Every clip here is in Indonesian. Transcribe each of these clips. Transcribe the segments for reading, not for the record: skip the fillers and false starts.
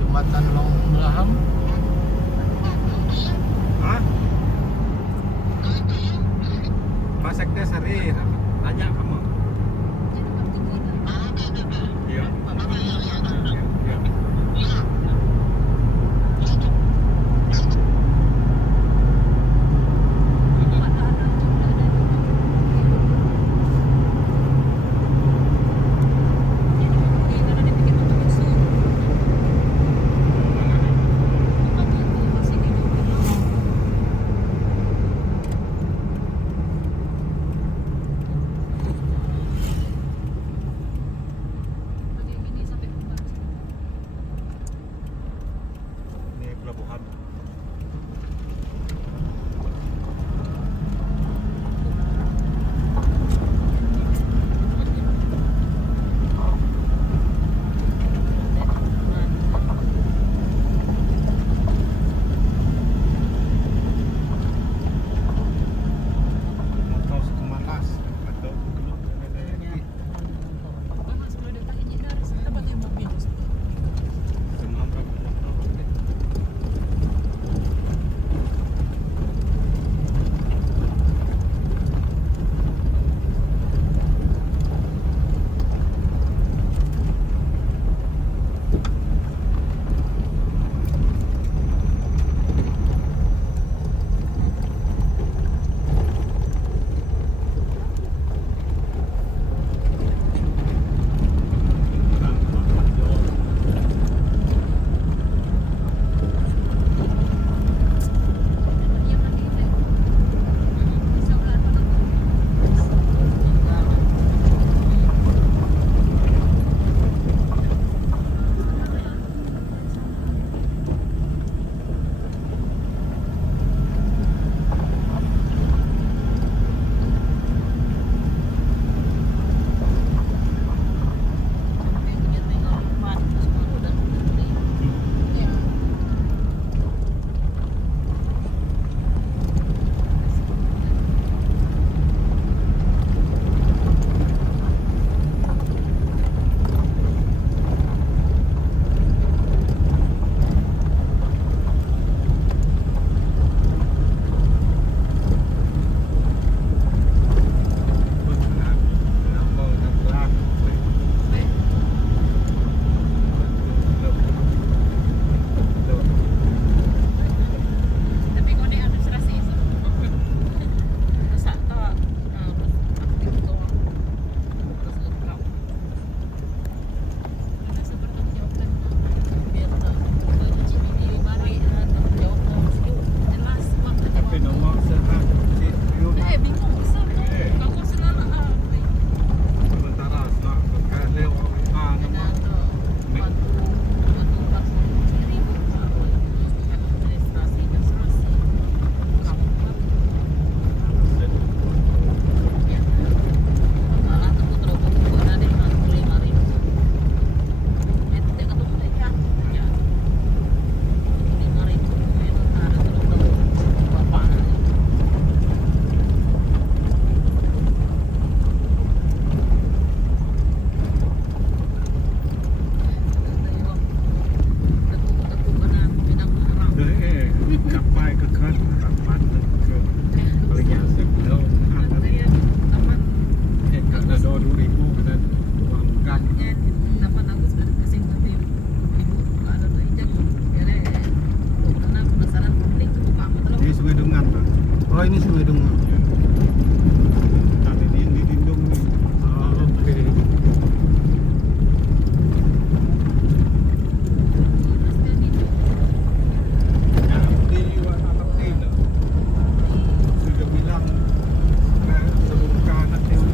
jembatan Long Graham. Hah? Pak Sekdes hari tanya kamu. Iya. Iya. Ini pelabuhan. Atau Sekumalas atau Oh, ini Sungai Dungan. Tadi di Lindung nih. Oh, oke. Yang di anak Tina sudah bilang sebelum ke anak Tina.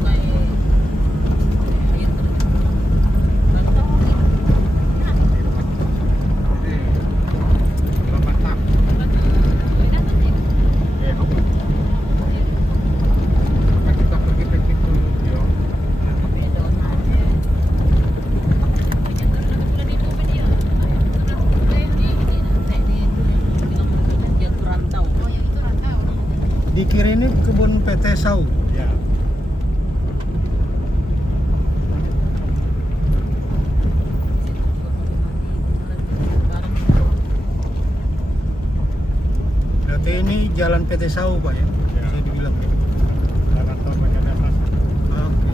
Jadi selamat tak. Kita pergi piknik dulu, yo. Di kiri ini kebun PT Sau. Ya. jalan PT Sau Pak ya, Ya. bisa dibilang. Jalan tol bagian atas. Oke.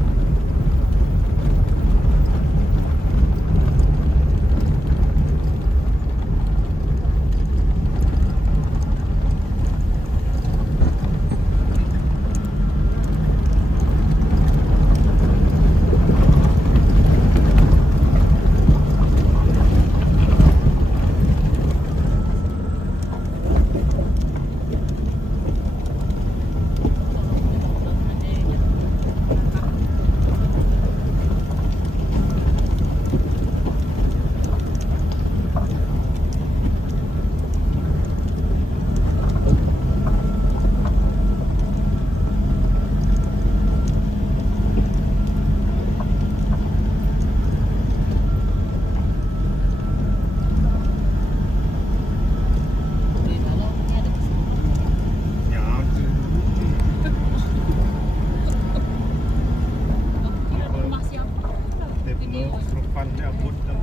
Ya, Depno, Seruppan, Abut, dan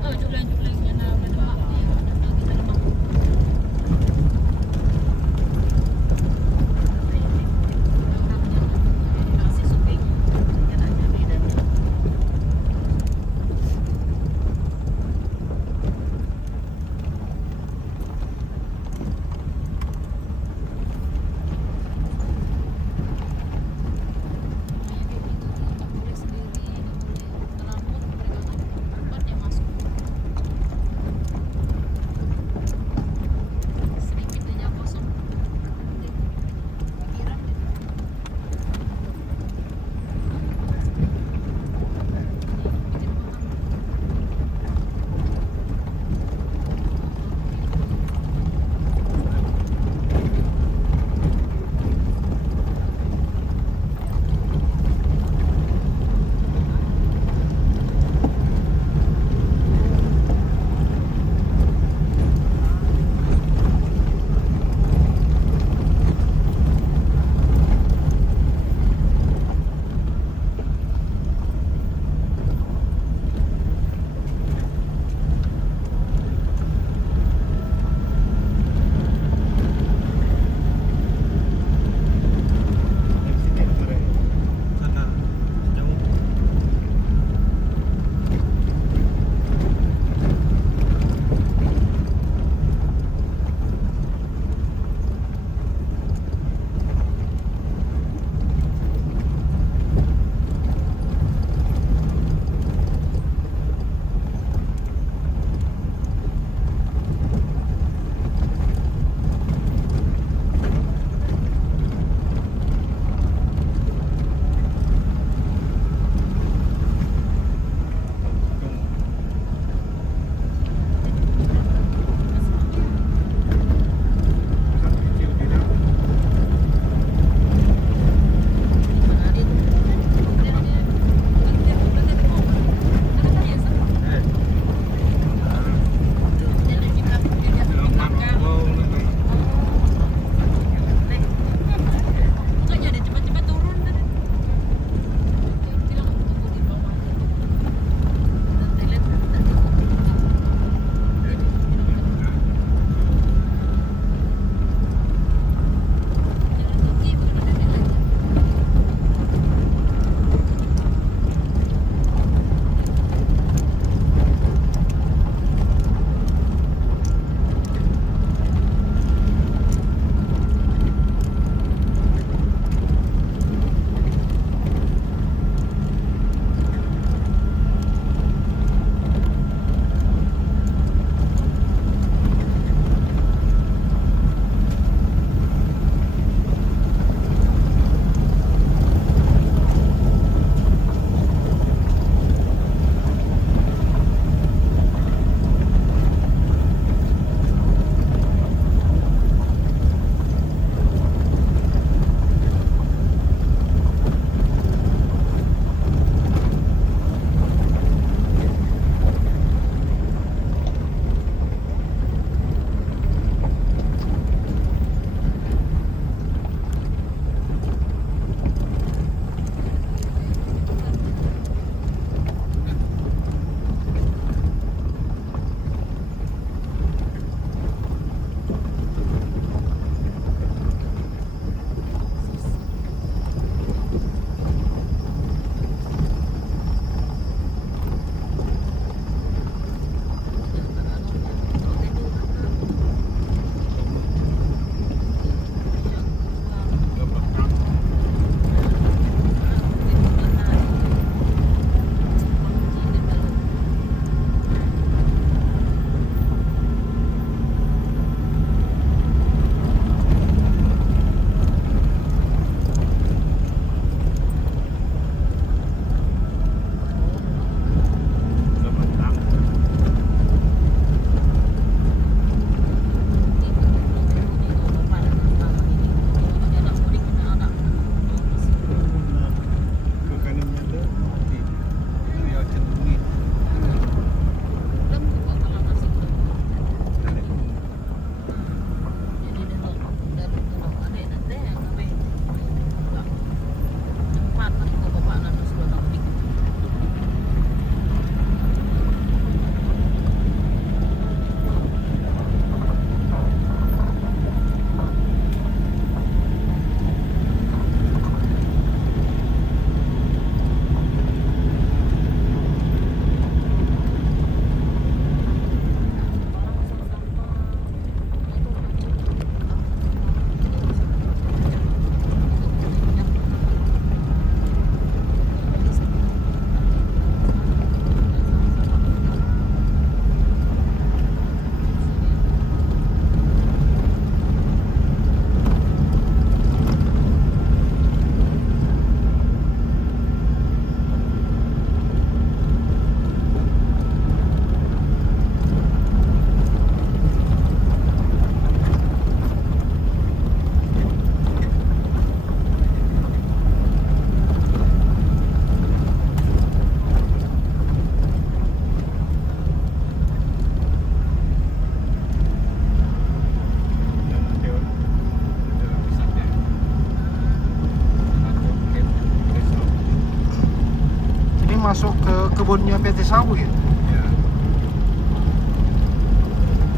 kebunnya PT Sawit. Ya.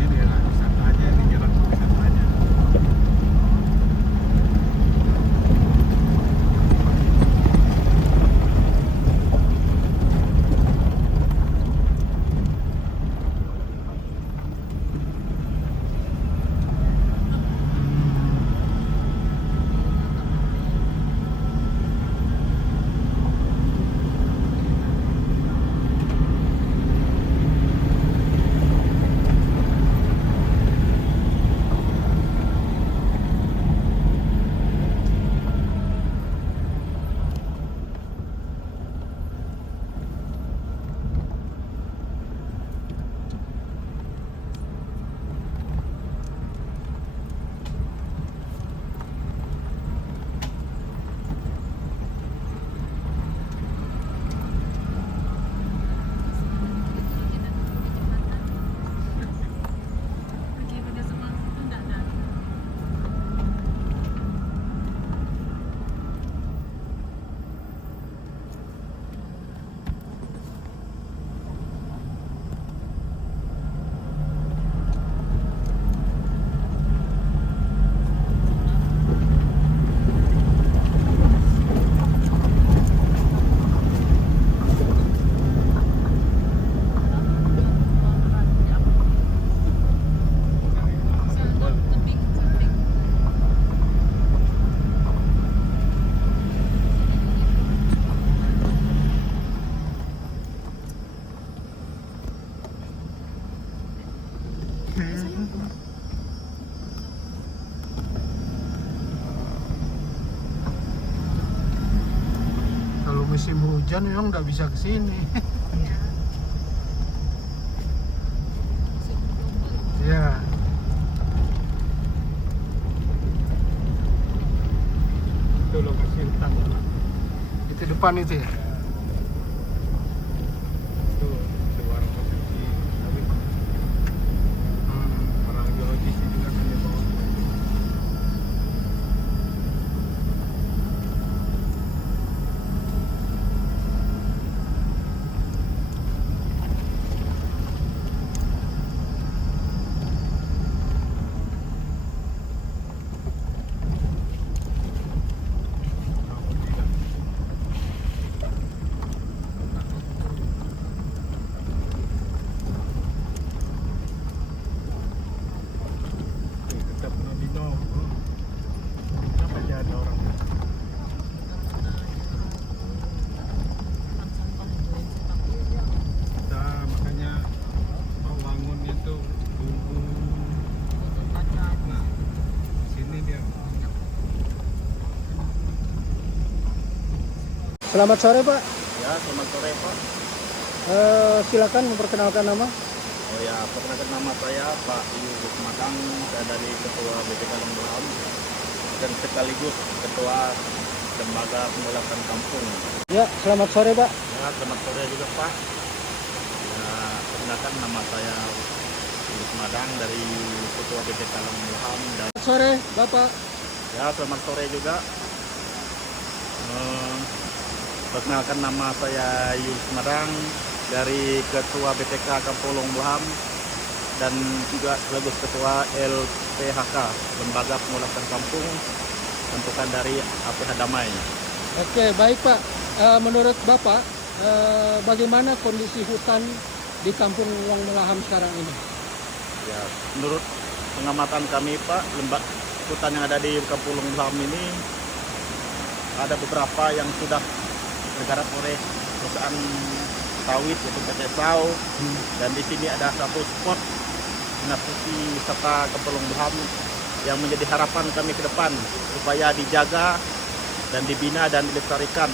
Ini ya, wisata aja, ini jalan wisata aja. Kalau musim hujan memang nggak bisa ke sini. Ya. Itu lokasi hutan. Itu depan itu ya. Itu warung konsumsi sawit. Orang geologis juga kan di bawah. Tetap Nobino. Kenapa aja ada orang? Kita makanya mau bangunnya tuh tunggu. Nah, di sini dia. Selamat sore Pak. Ya, selamat sore Pak. Silakan memperkenalkan nama. Oh ya, perkenalkan nama saya Pak Yusuf Madang, saya dari Ketua BPK Lembang dan sekaligus Ketua Lembaga Pemulakan Kampung. Ya, selamat sore Pak. Ya, selamat sore juga Pak. Ya, perkenalkan nama saya Yusuf Madang dari Ketua BPK Lembang dan Selamat sore Bapak. ya, selamat sore juga. Perkenalkan nama saya Yusuf Madang dari Ketua BPK Kampung Lembang dan juga sekaligus Ketua LPHK Lembaga Pemulakan Kampung bentukan dari APH Damai. Oke, baik Pak. Menurut Bapak, bagaimana kondisi hutan di Kampung Wong Melaham sekarang ini? Ya, menurut pengamatan kami Pak, hutan yang ada di Kampung Lembang ini ada beberapa yang sudah digarap oleh perusahaan sawit yaitu PT Sau, dan di sini ada satu spot destinasi wisata Kampung Lembang yang menjadi harapan kami ke depan supaya dijaga dan dibina dan dilestarikan.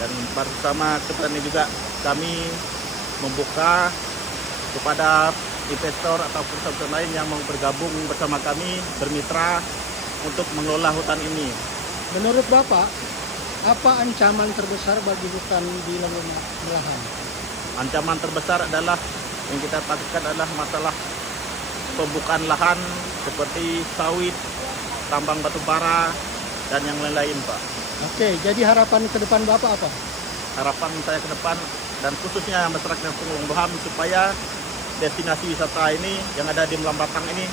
Dan bersama kesempatan ini juga kami membuka kepada investor atau perusahaan lain yang mau bergabung bersama kami bermitra untuk mengelola hutan ini. Menurut Bapak, apa ancaman terbesar bagi hutan di Melaham? Ancaman terbesar adalah yang kita takutkan adalah masalah pembukaan lahan seperti sawit, tambang batu bara, dan yang lain-lain Pak. Oke, jadi harapan ke depan Bapak apa? Harapan saya ke depan dan khususnya masyarakat Kampung Long Baham supaya destinasi wisata ini yang ada di Melambatang ini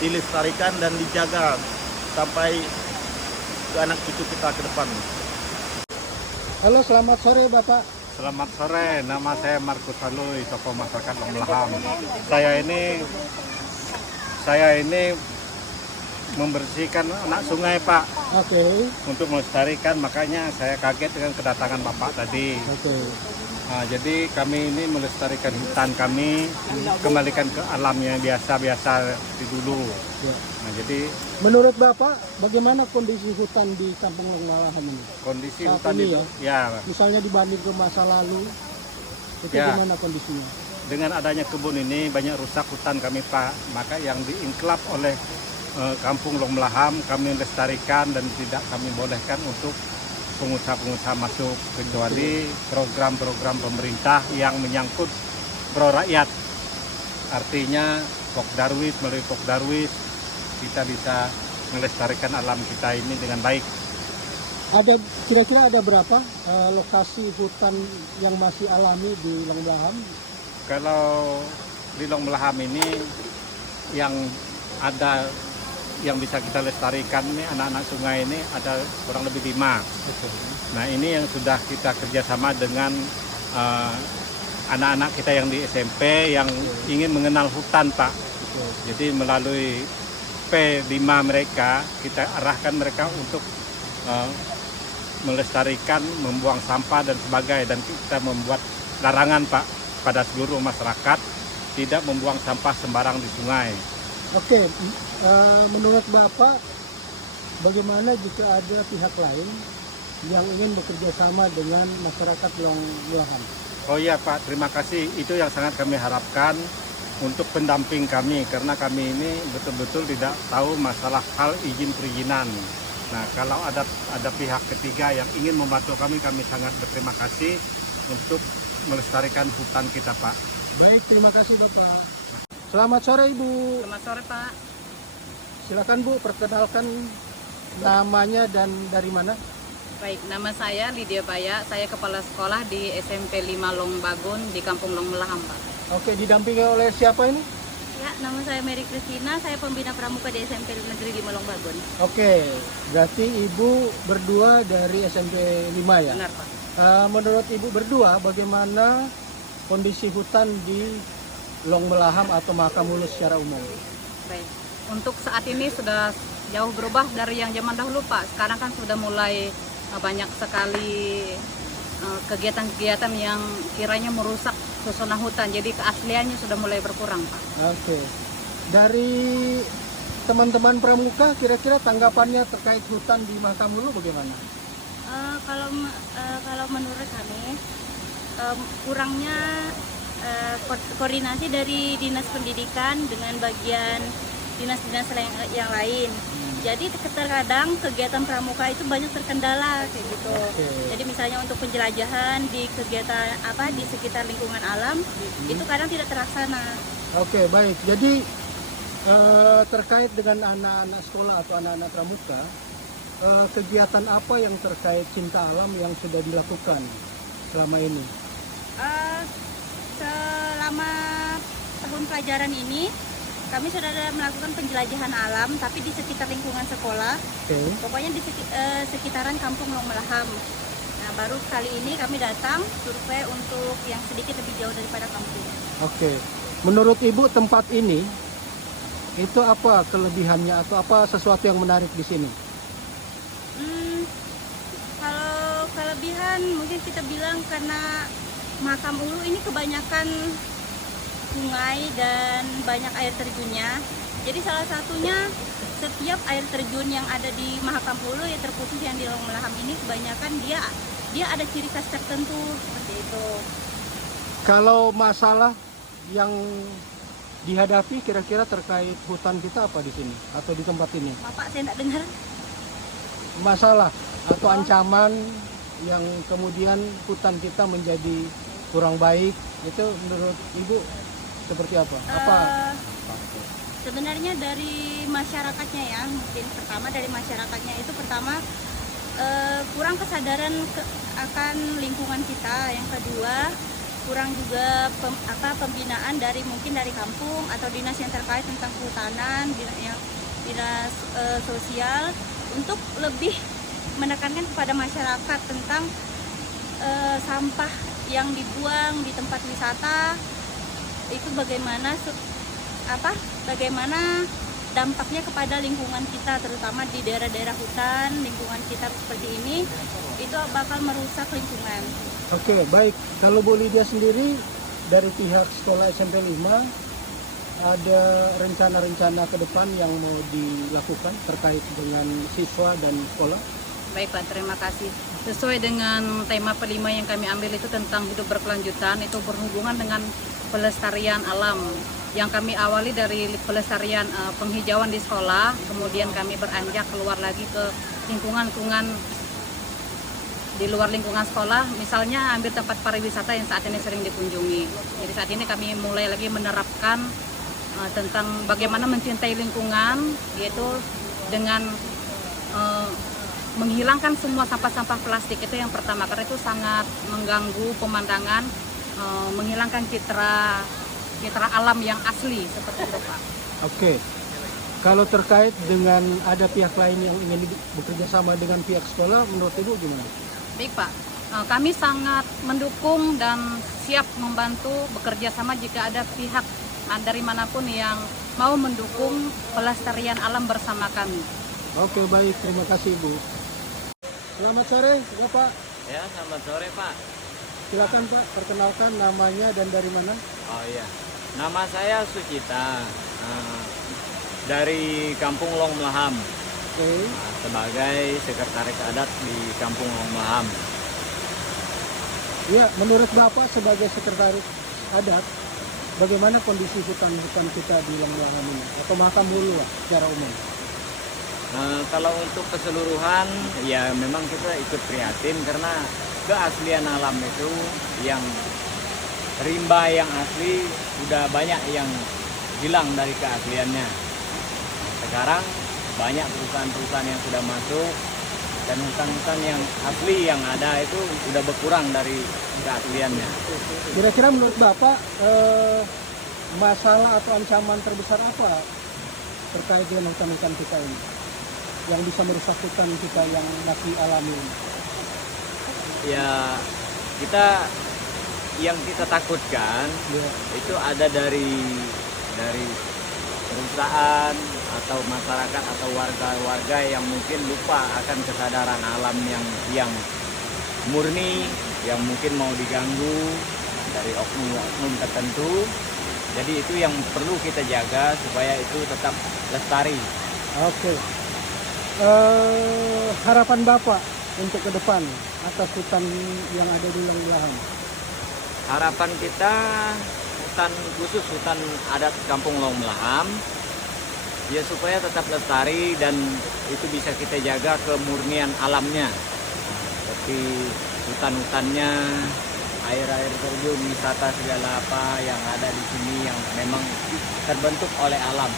dilestarikan dan dijaga sampai ke anak cucu kita ke depan. Halo, selamat sore Bapak. Selamat sore, nama saya Markus Halui, tokoh masyarakat Long Melaham. Saya ini membersihkan anak sungai, Pak, Oke. untuk melestarikan. Makanya saya kaget dengan kedatangan Bapak tadi. Oke. Nah, jadi kami ini melestarikan hutan kami, kembalikan ke alamnya biasa-biasa di dulu. Ya. Nah, jadi Menurut Bapak, bagaimana kondisi hutan di Kampung Long Melaham ini? kondisi Saat hutan ini itu, ya, Misalnya dibanding ke masa lalu, itu Ya. gimana kondisinya? dengan adanya kebun ini banyak rusak hutan kami, Pak. Maka yang diinklap oleh Kampung Long Melaham kami lestarikan dan tidak kami bolehkan untuk pengusaha-pengusaha masuk, kecuali program-program pemerintah yang menyangkut pro rakyat. Artinya Pokdarwis, melalui Pokdarwis kita bisa melestarikan alam kita ini dengan baik. Kira-kira ada berapa lokasi hutan yang masih alami di Long Melaham? Kalau di Long Melaham ini yang ada yang bisa kita lestarikan ini anak-anak sungai ini ada kurang lebih 5. Nah, ini yang sudah kita kerjasama dengan anak-anak kita yang di SMP yang ingin mengenal hutan, Pak. Jadi melalui P5 mereka kita arahkan mereka untuk melestarikan, membuang sampah dan sebagainya, dan kita membuat larangan, Pak, pada seluruh masyarakat tidak membuang sampah sembarang di sungai. Oke, menurut Bapak, bagaimana jika ada pihak lain yang ingin bekerja sama dengan masyarakat Long Melaham? Oh iya, Pak, terima kasih. Itu yang sangat kami harapkan untuk pendamping kami, karena kami ini betul-betul tidak tahu masalah hal izin perizinan. Nah, kalau ada pihak ketiga yang ingin membantu kami sangat berterima kasih untuk melestarikan hutan kita, Pak. Baik, terima kasih Bapak. Selamat sore Ibu. Selamat sore Pak. Silakan Bu, perkenalkan namanya dan dari mana? Baik, nama saya Lydia Baya. Saya kepala sekolah di SMP 5 Long Bagun di Kampung Long Melaham, Pak. Oke, didampingi oleh siapa ini? Ya, nama saya Mary Christina, saya pembina pramuka di SMP Negeri 5 Long Bagun. Oke, berarti Ibu berdua dari SMP 5 ya? Benar, Pak. Menurut Ibu berdua, bagaimana kondisi hutan di Long Melaham atau Mahakamulu secara umum? Baik. Untuk saat ini sudah jauh berubah dari yang zaman dahulu, Pak. Sekarang kan sudah mulai banyak sekali kegiatan-kegiatan yang kiranya merusak suasana hutan. Jadi keasliannya sudah mulai berkurang, Pak. Oke. Dari teman-teman pramuka, kira-kira tanggapannya terkait hutan di Mahakamulu bagaimana? Kalau menurut kami kurangnya koordinasi dari dinas pendidikan dengan bagian dinas-dinas yang lain. Jadi terkadang kegiatan pramuka itu banyak terkendala kayak gitu. Jadi misalnya untuk penjelajahan di kegiatan di sekitar lingkungan alam itu kadang tidak terlaksana. Oke, baik. Jadi terkait dengan anak-anak sekolah atau anak-anak pramuka, kegiatan apa yang terkait cinta alam yang sudah dilakukan selama ini? Selama tahun pelajaran ini kami sudah melakukan penjelajahan alam, tapi di sekitar lingkungan sekolah. Pokoknya di sekitaran Kampung Long Melaham. Nah, baru kali ini kami datang survei untuk yang sedikit lebih jauh daripada kampung. Oke. Menurut Ibu tempat ini itu apa kelebihannya atau apa sesuatu yang menarik di sini? Kalau kelebihan mungkin kita bilang karena Makam Ulu ini kebanyakan sungai dan banyak air terjunnya. Jadi salah satunya setiap air terjun yang ada di Mahakam Ulu ya terkhusus yang di Long Melaham ini kebanyakan dia ada ciri khas tertentu seperti itu. Kalau masalah yang dihadapi kira-kira terkait hutan kita apa di sini atau di tempat ini? Bapak saya tidak dengar. Masalah atau ancaman yang kemudian hutan kita menjadi kurang baik, itu menurut Ibu seperti apa? Sebenarnya dari masyarakatnya ya, mungkin pertama dari masyarakatnya itu pertama kurang kesadaran akan lingkungan kita. Yang kedua kurang juga pembinaan dari mungkin dari kampung atau dinas yang terkait tentang kehutanan, dinas sosial untuk lebih menekankan kepada masyarakat tentang sampah yang dibuang di tempat wisata itu bagaimana dampaknya kepada lingkungan kita, terutama di daerah-daerah hutan, lingkungan kita seperti ini itu bakal merusak lingkungan. Oke, baik. Kalau Bu Lydia sendiri dari pihak sekolah SMP 5 ada rencana-rencana ke depan yang mau dilakukan terkait dengan siswa dan sekolah? Baik Pak, terima kasih. Sesuai dengan tema kelima yang kami ambil itu tentang hidup berkelanjutan, itu berhubungan dengan pelestarian alam. Yang kami awali dari pelestarian penghijauan di sekolah, kemudian kami beranjak keluar lagi ke lingkungan-lingkungan di luar lingkungan sekolah, misalnya ambil tempat pariwisata yang saat ini sering dikunjungi. Jadi saat ini kami mulai lagi menerapkan tentang bagaimana mencintai lingkungan, yaitu dengan menghilangkan semua sampah-sampah plastik. Itu yang pertama, karena itu sangat mengganggu pemandangan, menghilangkan citra alam yang asli seperti itu Pak. Oke. Kalau terkait dengan ada pihak lain yang ingin bekerja sama dengan pihak sekolah, menurut Ibu gimana? Baik Pak, kami sangat mendukung dan siap membantu bekerja sama jika ada pihak dari manapun yang mau mendukung pelestarian alam bersama kami. Oke, baik. Terima kasih Ibu. Selamat sore Bapak. Ya, selamat sore Pak. Silakan Pak, perkenalkan namanya dan dari mana? Oh iya, nama saya Sucita, dari Kampung Long Melaham, Oke. sebagai sekretaris adat di Kampung Long Melaham. Ya, menurut Bapak sebagai sekretaris adat, bagaimana kondisi hutan-hutan kita di Long-Melaham ini? Atau Mahkamulu lah, secara umum? Kalau untuk keseluruhan, ya memang kita ikut prihatin karena keaslian alam itu yang rimba yang asli udah banyak yang hilang dari keasliannya. Sekarang banyak perusahaan-perusahaan yang sudah masuk dan hutan-hutan yang asli yang ada itu sudah berkurang dari keasliannya. Kira-kira menurut Bapak, masalah atau ancaman terbesar apa terkait dengan hutan-hutan kita ini? Yang bisa merusak hutan kita yang masih alami ini? Ya, yang kita takutkan Ya. itu ada dari perusahaan atau masyarakat atau warga-warga yang mungkin lupa akan kesadaran alam yang murni, yang mungkin mau diganggu dari oknum tertentu. Jadi itu yang perlu kita jaga supaya itu tetap lestari. Oke. Harapan Bapak untuk ke depan atas hutan yang ada di Long-Melaham? Harapan kita khusus hutan adat Kampung Long Melaham ya supaya tetap lestari dan itu bisa kita jaga kemurnian alamnya, seperti hutan-hutannya, air-air terjun, wisata segala apa yang ada di sini yang memang terbentuk oleh alam.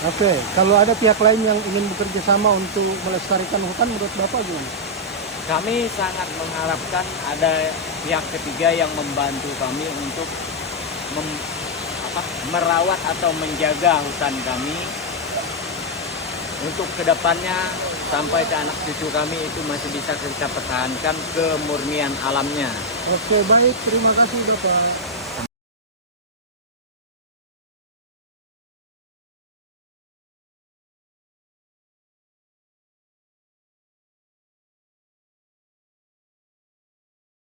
Oke, kalau ada pihak lain yang ingin bekerja sama untuk melestarikan hutan, menurut Bapak gimana? Kami sangat mengharapkan ada pihak ketiga yang membantu kami untuk merawat atau menjaga hutan kami untuk kedepannya sampai ke anak cucu kami itu masih bisa kita pertahankan kemurnian alamnya. Oke, baik. Terima kasih Bapak.